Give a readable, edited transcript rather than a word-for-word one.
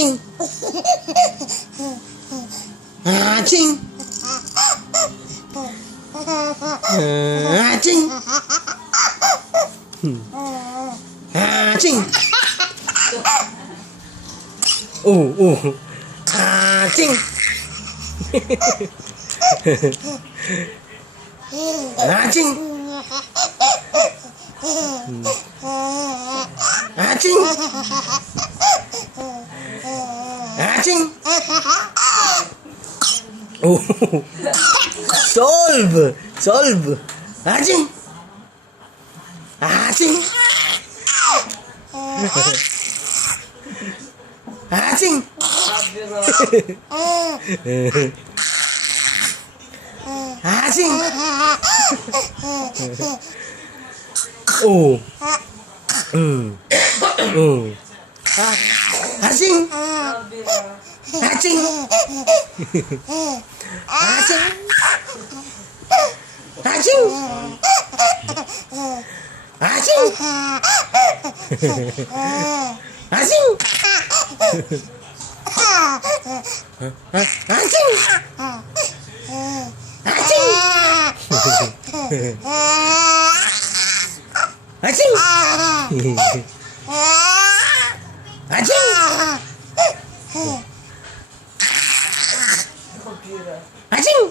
Acing. Acing. Acing. Acing. Acing. Acing. Acing. Acing. Solve. Acing. Acing. Acing. Acing. Acing. Acing. Acing. Acing. Acing. Acing. Acing. Acing. Acing. Acing. Acing.